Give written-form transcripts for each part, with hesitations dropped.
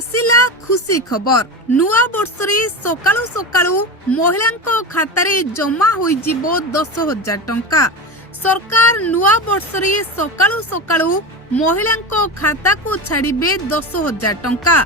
आसिला खुशी खबर नुआ वर्षरे सकाळु सकाळु महिलांको खातारे जमा होई जिवो 10,000 टंका। सरकार नुआ वर्षरे सकाळु सकाळु महिलांको खाता को छाड़िबे 10,000 टंका।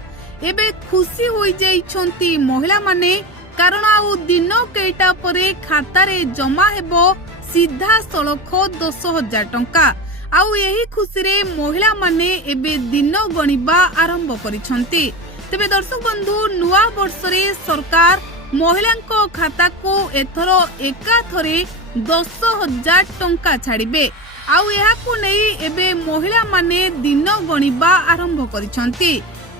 एबे खुशी होई जाइछंती महिला माने, कारण आउ दिन केटा परे खातारे जमा हेबो सीधा सड़क 10,000 टंका। आउ यही खुशी रे महिला माने एबे दिन गणिबा आरंभ करिसंती। तेबे दर्शक बंधु, नुआ वर्षरे सरकार महिलांको खाता को एथर एका थरे 10,000 टंका छाड़िबे। आउ एहाकु नै एबे महिला माने दिन गणिबा आरंभ करिसंती।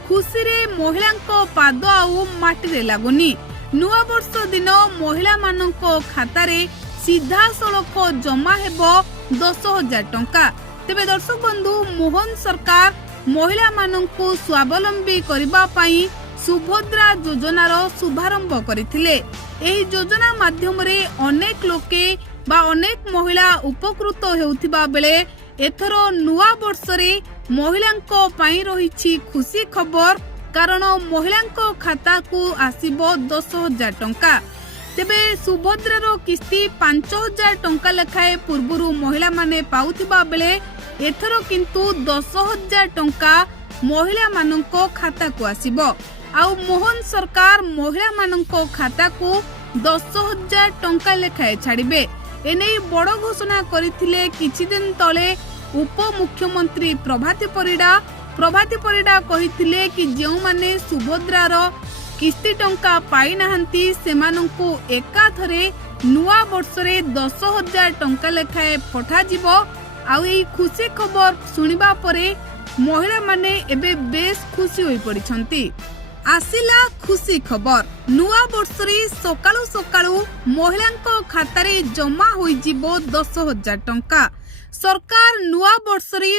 खुशी रे महिलांको पाद आउ माटी रे लागुनी। नुआ वर्ष दिन महिला मानंको खातारे सीधा सड़क जमा हेबो 10,000 टंका। तेबे दर्शक बंधु, मोहन सरकार महिला मानंको स्वावलंबी करिबा पई सुभद्रा योजनार शुभारंभ करिथिले। एही योजना माध्यम रे अनेक लोके बा अनेक महिला उपकृत हेउथिबा बेले एथरो नुआ वर्षरे महिलांको पई रहिछि खुशी खबर, कारण महिलांको खाता को आसीबो 10,000 टंका। तेबे सुभद्रार किस्ती 5,000 टंका लेखाए पूर्वरु महिला माने पाउथिबा बेले एथरो किंतु 10,000 टंका महिला मानंको खाता को आसीबो। आउ मोहन सरकार महिला मानंको खाता को 10,000 टंका लेखाए छाड़िबे। एने बड़ घोषणा करिथिले किछि दिन तले उप मुख्यमंत्री प्रभाती परिडा कहिथिले कि जेउ माने सुभद्रार किस्ती टंका पाई नाहंती सेमानंकु एका थरे नुआ वर्षरे 10,000 टंका लेखाए पठा जिवो। आउ एई खुशी खबर सुनिबा परे महिला माने एबे बेस खुशी होई पड़िछंती। आसिला खुशी खबर नुआ वर्षरे सकाळु सकाळु महिलांको खातारे जमा होई जिवो 10,000 टंका। सरकार नुआ वर्षरे